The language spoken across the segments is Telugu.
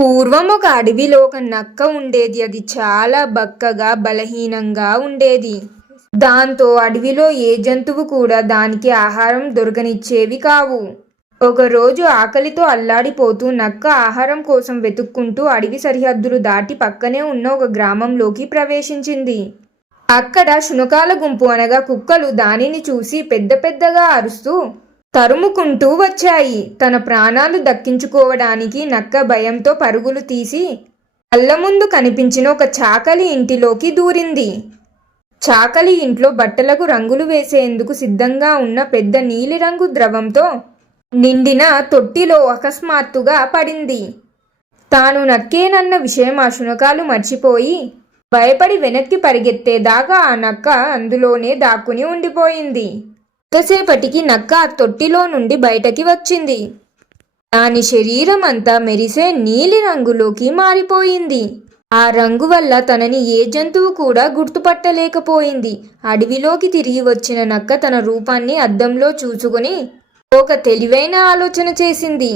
పూర్వం ఒక అడవిలో ఒక నక్క ఉండేది. అది చాలా బక్కగా బలహీనంగా ఉండేది. దాంతో అడవిలో ఏ జంతువు కూడా దానికి ఆహారం దొరకనిచ్చేవి కావు. ఒకరోజు ఆకలితో అల్లాడిపోతూ నక్క ఆహారం కోసం వెతుక్కుంటూ అడవి సరిహద్దులు దాటి పక్కనే ఉన్న ఒక గ్రామంలోకి ప్రవేశించింది. అక్కడ శునకాల గుంపు అనగా కుక్కలు దానిని చూసి పెద్ద పెద్దగా అరుస్తూ తరుముకుంటూ వచ్చాయి. తన ప్రాణాలు దక్కించుకోవడానికి నక్క భయంతో పరుగులు తీసి కళ్ళ ముందు కనిపించిన ఒక చాకలి ఇంటిలోకి దూరింది. చాకలి ఇంట్లో బట్టలకు రంగులు వేసేందుకు సిద్ధంగా ఉన్న పెద్ద నీలిరంగు ద్రవంతో నిండిన తొట్టిలో అకస్మాత్తుగా పడింది. తాను నక్కేనన్న విషయం ఆ శునకాలు మర్చిపోయి భయపడి వెనక్కి పరిగెత్తేదాకా ఆ నక్క అందులోనే దాక్కుని ఉండిపోయింది. ఎంతసేపటికి నక్క ఆ తొట్టిలో నుండి బయటకి వచ్చింది. దాని శరీరం అంతా మెరిసే నీలి రంగులోకి మారిపోయింది. ఆ రంగు వల్ల తనని ఏ జంతువు కూడా గుర్తుపట్టలేకపోయింది. అడవిలోకి తిరిగి వచ్చిన నక్క తన రూపాన్ని అద్దంలో చూసుకుని ఒక తెలివైన ఆలోచన చేసింది.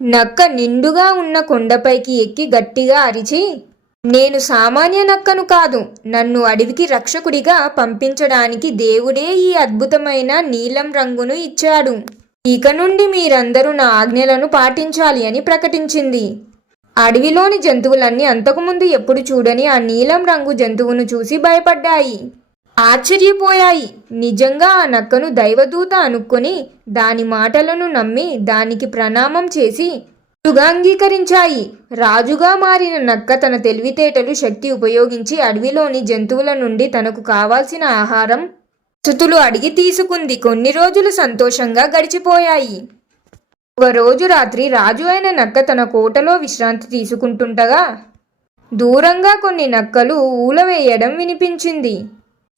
నక్క నిండుగా ఉన్న కొండపైకి ఎక్కి గట్టిగా అరిచి నేను సామాన్య నక్కను కాదు నన్ను అడవికి రక్షకుడిగా పంపించడానికి దేవుడే ఈ అద్భుతమైన నీలం రంగును ఇచ్చాడు. ఇక నుండి మీరందరూ నా ఆజ్ఞలను పాటించాలి అని ప్రకటించింది. అడవిలోని జంతువులన్నీ అంతకుముందు ఎప్పుడు చూడని ఆ నీలం రంగు జంతువును చూసి భయపడ్డాయి. ఆశ్చర్యపోయాయి. నిజంగా ఆ నక్కను దైవదూత అనుకొని దాని మాటలను నమ్మి దానికి ప్రణామం చేసి గా అంగీకరించాయి రాజుగా మారిన నక్క తన తెలివితేటలు శక్తి ఉపయోగించి అడవిలోని జంతువుల నుండి తనకు కావాల్సిన ఆహారం చుతులు అడిగి తీసుకుంది. కొన్ని రోజులు సంతోషంగా గడిచిపోయాయి. ఒక రోజు రాత్రి రాజు అయిన నక్క తన కోటలో విశ్రాంతి తీసుకుంటుండగా దూరంగా కొన్ని నక్కలు ఊలవేయడం వినిపించింది.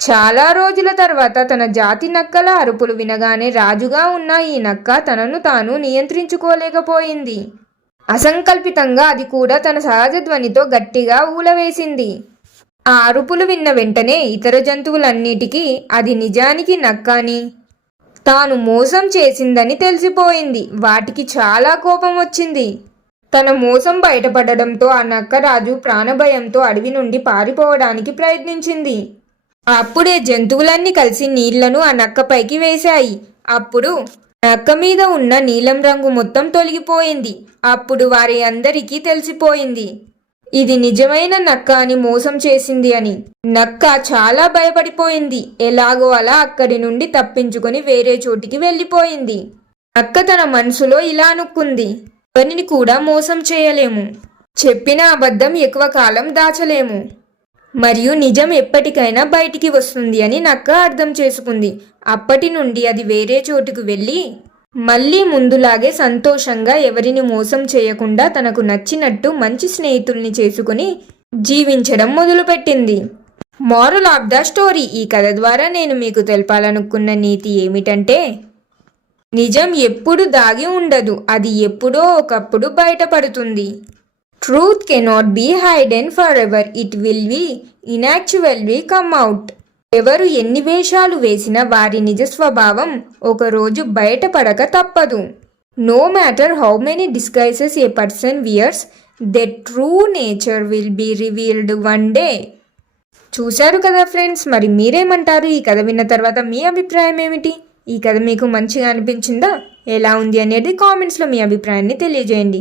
చాలా రోజుల తర్వాత తన జాతి నక్కల అరుపులు వినగానే రాజుగా ఉన్న ఈ నక్క తనను తాను నియంత్రించుకోలేకపోయింది. అసంకల్పితంగా అది కూడా తన సహజ ధ్వనితో గట్టిగా ఊలవేసింది. ఆ అరుపులు విన్న వెంటనే ఇతర జంతువులన్నిటికీ అది నిజానికి నక్కని. తాను మోసం చేసిందని తెలిసిపోయింది. వాటికి చాలా కోపం వచ్చింది. తన మోసం బయటపడడంతో ఆ నక్కరాజు ప్రాణభయంతో అడవి నుండి పారిపోవడానికి ప్రయత్నించింది. అప్పుడే జంతువులన్నీ కలిసి నీళ్ళను ఆ నక్కపైకి వేశాయి. అప్పుడు నక్క మీద ఉన్న నీలం రంగు మొత్తం తొలగిపోయింది. అప్పుడు వారి అందరికీ తెలిసిపోయింది. ఇది నిజమైన నక్క అని మోసం చేసింది అని. నక్క చాలా భయపడిపోయింది. ఎలాగో అలా అక్కడి నుండి తప్పించుకొని వేరే చోటికి వెళ్ళిపోయింది. నక్క తన మనసులో ఇలా అనుకుంది. ఎవరిని కూడా మోసం చేయలేము. చెప్పిన అబద్ధం ఎక్కువ కాలం దాచలేము. మరియు నిజం ఎప్పటికైనా బయటికి వస్తుంది అని నక్క అర్థం చేసుకుంది. అప్పటి నుండి అది వేరే చోటుకు వెళ్ళి మళ్ళీ ముందులాగే సంతోషంగా ఎవరిని మోసం చేయకుండా తనకు నచ్చినట్టు మంచి స్నేహితుల్ని చేసుకుని జీవించడం మొదలుపెట్టింది. మారల్ ఆఫ్ ద స్టోరీ ఈ కథ ద్వారా నేను మీకు తెలపాలనుకున్న నీతి ఏమిటంటే నిజం ఎప్పుడు దాగి ఉండదు అది ఎప్పుడో ఒకప్పుడు బయటపడుతుంది. Truth cannot be hidden forever it will be become out ఎవరు ఎన్ని వేషాలు వేసినా వారి నిజ స్వభావం ఒకరోజు బయటపడక తప్పదు. No matter how many disguises a person wears the true nature will be revealed one day చూశారు కదా ఫ్రెండ్స్ మరి మీరేమంటారు? ఈ కథ విన్న తర్వాత మీ అభిప్రాయం ఏమిటి? ఈ కథ మీకు మంచిగా అనిపించిందా? ఎలా ఉంది అనేది కామెంట్స్లో మీ అభిప్రాయాన్ని తెలియజేయండి.